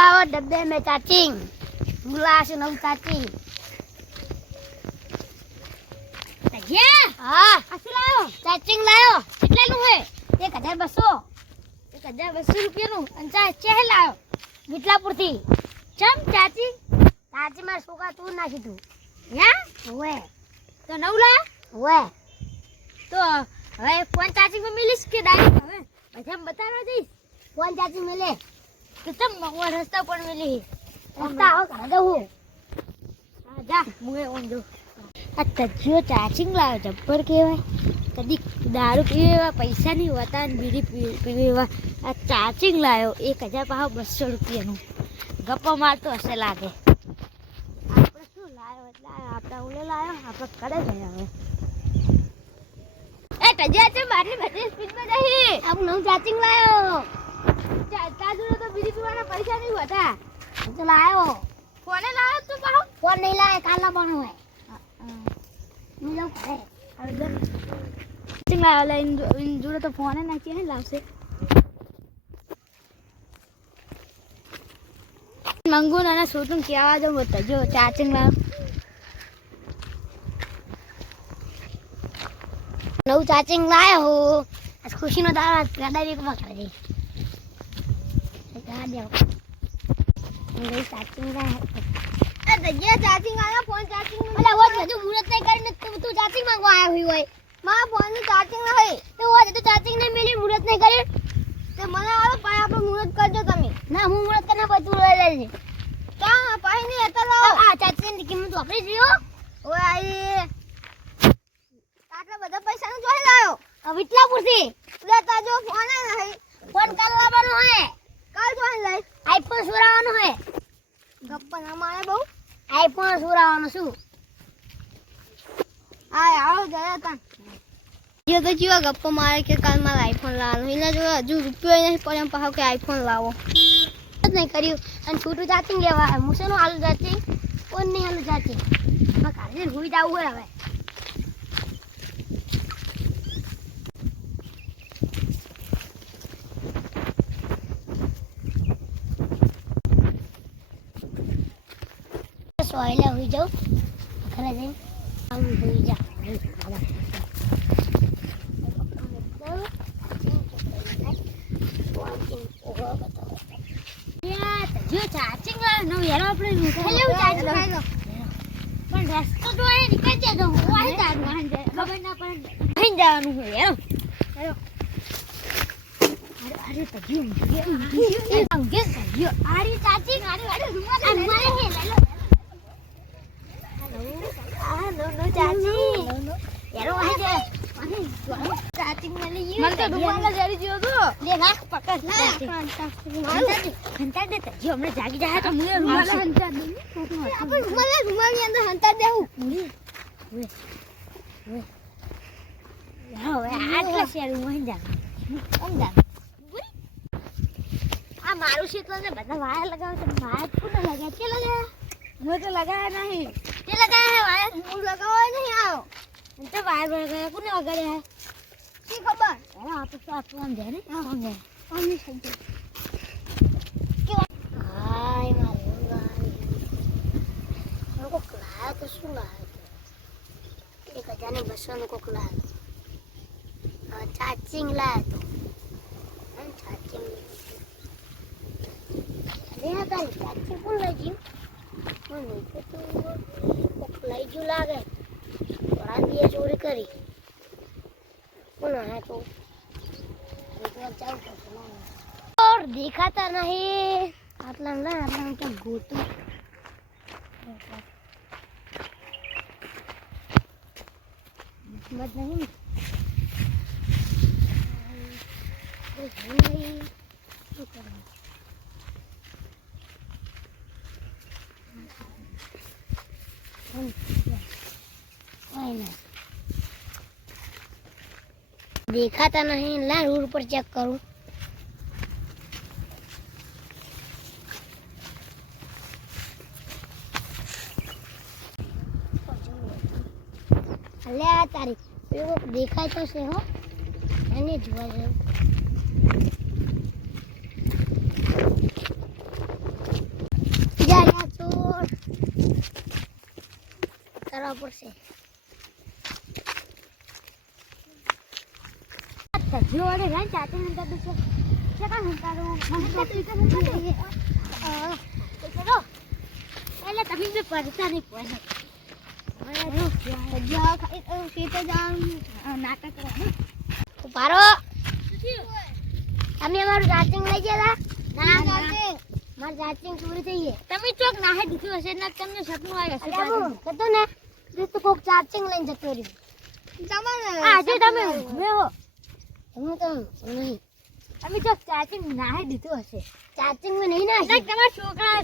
लाओ डब्बे में चाचिंग गिलास नव चाची ભૈયા हाँ આ શું લાવ્યો चाचिंग लायो કેટલાનું હે 1200 1200 રૂપિયાનું અને ચા લાવ્યો વિટલાપુર થી ચમ ચાચી चाची मार सोका तू नाखी तू યા ओए તો નવ લાવ્યો ओए તો હવે ફોન ચાર્જિંગમાં મિલીશ કે ડાયરેક્ટ હવે બધાને બતાવવા જઈશ कौन चाची मिले તો ચમ મગવા રસ્તા પર મિલી रास्ता हो कर दो હા જા મુએ ઓન જો આ તજ્જો ચાર્જિંગ લાવ્યો જબ્બર કહેવાય કદી દારૂ પીવા પૈસા નહીં હોતા ને બીડી પીવા આ ચાર્જિંગ લાવ્યો 1200 રૂપિયાનું ગપ્પા મારતો હશે લાગે આપણે શું લાવ્યો એટલે આપણે ઓલે લાવ્યો આપણે કરે ગયા હવે એ તજ્જા છે મારી બધી સ્પીડમાં જઈ अब नव चाचिंग लायो તાજુ તો બીડી પીવાના પૈસા નહીં હોતા तो लायो ફોને લાવ્યો તું પાહો कौन नहीं लाए काला बनो है मिलो करे ચાર્જિંગ લાવ્યો इन જોડે તો ફોને નાખી ને લાવશે મંગુ નાના છોટું કેવા જો હોતા જો ચાર્જિંગ લાવ્યો नव चाचिंग लाया हो आज खुशी नो दारा गाड़ा भी को पकड़ दे गाड़ी नव चाचिंग लाया એ દજ્યા ચાર્જિંગ આયા ફોન ચાર્જિંગ अरे वो जो मुहूर्त नहीं करने तू चाचिंग मांगवा आया हुई होय માં ફોન ની ચાર્જિંગ નહીં तो वो जो चाचिंग नहीं मिली मुहूर्त नहीं करे તે મને આવે પાય આપણે મુહૂર્ત કરજો તમે ना હું मुहूर्त करना पर तू ले ले ક્યાં પાય ની હતા લાવો आ चाचिंग की कीमत वापस लियो ઓય આઈ આટલા બધા પૈસા નું જોઈ લાયો अब विटलापुर से લે તાજો ફોન નહીં फोन कर लाવાનો है કાલ જોઈ લઈ आईफोन સુરાવાનો है ગપ્પા ના મારે બહુ आईफोन સુરાવાનો શું આય આવો જયા તા ये तो जीवा गप्पा मारे के काल मार आईफोन लानो इना जो हजू रुपयो नहीं पड़े पाहो के आईफोन लावो नहीं करियो अन छोटू जाती गेवा मुसे नो हाल जाती कोन नहीं हाल जाती मैं काले हुई जाऊ है હવે सोयला हुई जाओ खरा जाए हम हुई जा જો ચાર્જિંગ લાવ નવ યાર આપણે હેલો ચાર્જ લાવો પણ રસ્તો તો એ નીકળી જાય તો હું આઈ જાવ ખબર ના પડે અહીં જવાનું હોય યાર હેલો અરે તજ્યો એ અંગે તજ્યો આરી ચાર્જિંગ આરી રૂમાલ અમારે હે હેલો નો ચાર્જિંગ યાર આઈ જાય ચાર્જિંગ મળી ગયું મને તો રૂમાલ જરી જો તો ले ना પકડ હંતા દે તજ્યો હમણાં જાગી જાય તો મુએ રૂમાલ હંતા દે अपन रुमाल ની અંદર હંતા દેવું હવે આટલા શેર હું જા અંદર આ મારું ક્ષેત્ર ને બધા વાયર લગાવે છે વાયર કોને લગાવે કે લગાવે હું તો લગાયા નહીં કે લગાયા હે વાયર હું લગાવવા નહીં આવ્યો તો વાયર લગાયા કોને લગાડ્યા હે की खबर એનો આ તો ફોન દે ને ફોન દે पानी खाई हाय मारूंगा हमको खिलाया तो सुन रहा है 1200 को खिलाया चाचिंग लाया तो हम चाचिंग अरे आता चाचिंग कौन लगी वो नहीं तो वो खिलाई जो लागे बड़ा दिए चोरी करी कौन है तो और दिखाता नहीं आटला क्या गोतू मत नहीं दिखाता नहीं ला रोड पर चेक करूं ले आ तारी एवो देखाय तो से हो एने જોવા જાવ કરવા પડશે. જો અરે રાન ચાટિંગ અંદર બેસે છે કા હંતારો મને તો ટીચર હંતારો ચલો એટલે તમે બે પડતા નહીં પડે જા ખાઈ સીતે જામ નાટક કરવાનું પારો તમે અમારું ચાર્જિંગ લઈ ગયા ના ચાર્જિંગ મારું ચાર્જિંગ પૂરું થઈ ગયું. તમે ચોક નાહે દીધું હશે ને તમને સપનું આવ્યું હશે અલ્યા હું કહેતો ને તો કોક ચાર્જિંગ લઈને જતો રહ્યો. આજે તમે મે હો હું તો નહીં અમે ચોક ચાર્જિંગ નાહે દીધું હશે ચાર્જિંગ માં નહીં ના ના તમારા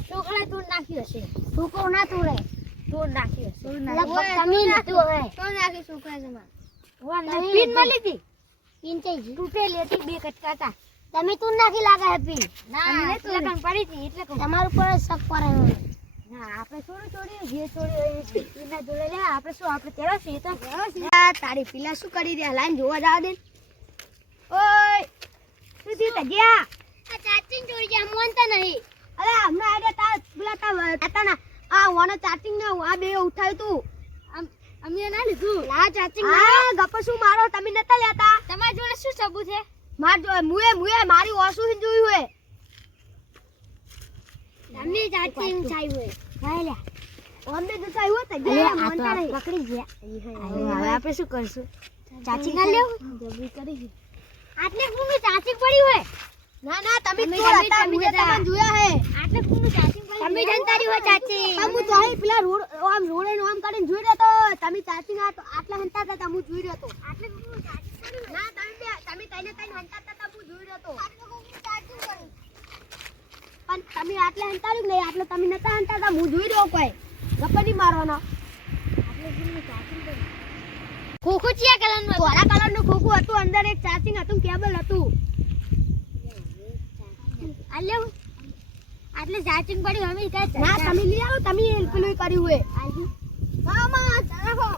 છોકરા તોડ નાખ્યું હશે છોકરો ના તોડે તોડ નાખ્યું હશે લગભગ તમે લીધું હવે તો નાખી છોકરા છે વાહ પિન મળી હતી પિન થઈ ગઈ તૂટેલી હતી બે કટકા હતા તમે તું નાખી લાગે હે પિન ના એટલે કણ પડી હતી એટલે કહું તમારું પર શક પડે હવે. ના આપણે થોડું જે થોડી એના જોડે લે આપણે શું આપણે તેરા છે તો તારી પેલા શું કરી રહ્યા લાઈન જોવા જવા દે. ઓય સુધી તજ્યા આ ચાર્જિંગ ચોરી ગયા મોનતા નહીં. અરે હમણાં આડે તા પેલા તા હતા ના આ વાનો ચાર્જિંગ ના આ બે ઉઠાયું તું અમે ના લીધું ના ચાર્જિંગ ના ગપ્પો શું મારો તમે નતા લેતા તમારા જોડે શું સબૂત છે માર જો મુએ મારી ઓસુ જ જોયું હે તમને ચાર્જિંગ ચાહ્યું હે ભાઈ લે ઓમને જો ચાહ્યું તો ગયા મોનતા નહીં પકડી ગયા હવે આપણે શું કરશું ચાચી ના લેવું જબરી કરી આટલે ફૂનું ચાચી પડી હોય ના ના તમે તમે તો હતા તમે મુએ તમને જોયા હે આટલે ફૂનું ચાચી પડી તમે જનતારી હોય ચાચી તમે તો અહીં પેલા રોડ આમ રોડે નો આમ કરીને જોઈ રહ્યો તો તમે ચાચી ના તો આટલા હંતા હતા હું જોઈ રહ્યો તો આટલે ફૂનું ચાચી પડી ના તમે તઈને હંતા હતા હું જોઈ રહ્યો તો આટલે ફૂનું ચાચી પડી પણ તમે આટલે હંતાર્યું નહીં આટલે તમે નતા હંતાતા હું જોઈ રહ્યો કોઈ ગપ્પા નહીં મારવાનો આટલે ફૂનું ચાચી પડી ખોખો ચિયા કલરનું ધોળા કલરનું ખોખું હતું અંદર એક ચાર્જિંગ હતું કેબલ હતું આ લેવું આટલે ચાચી પડી અમે કાંઈ ના તમે લઈ આવો તમે પેલું કર્યું હોય મામા રાખો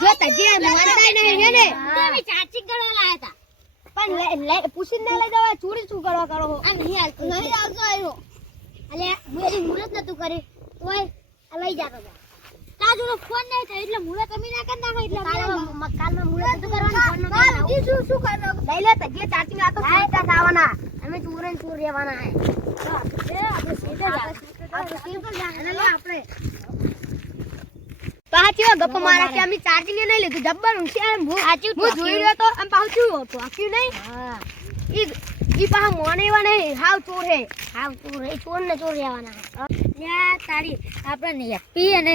જો તજે મોનતાઈ નહીં હે ને તમે ચાચી કરવા લાયા હતા પણ પૂછીને ના લઈ જવાય ચોરી શું કરવા કરો છો આ નહીં હાલતું નહીં આવતો આવ્યો અલે મેરી મુરત નતું કરી તોય આ લઈ જાતો હતા તા જોડે ફોન નહીં થાય એટલે મુળે તમે ના કરી નાખો એટલે કાલમાં મુરત નતું કરવાનું ફોન નો શું શું કરવાનો લઈ લે તજે ચાચી આ તો ફોટા ખાવાના અમે ચોરે ને ચોર રહેવાના હે આપણે સીધે આપણે પાછો ગપ્પ મારા કે અમે ચાર્જિંગ નહીં લીધું જબ્બર હોશિયાર હું જોઈ રહ્યો તો આમ પાછું પાક્યું નહીં હા ઈ પાછા મોનેવા નહીં હાવ ચોર હે ચોર ને ચોર રહેવાના યા તારી આપણે ને પી અને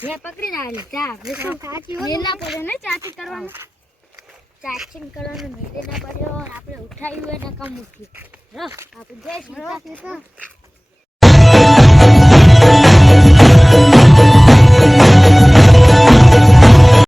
જે પકડીને આવેલી ચા આપણે શું સાચી મેલા પડે ને ચાચી કરવાનું ચાચી કરવાનું મેલે ના પડ્યો આપણે ઉઠાવ્યું એને કમ મૂક્યું રહ આપણે જય સીતા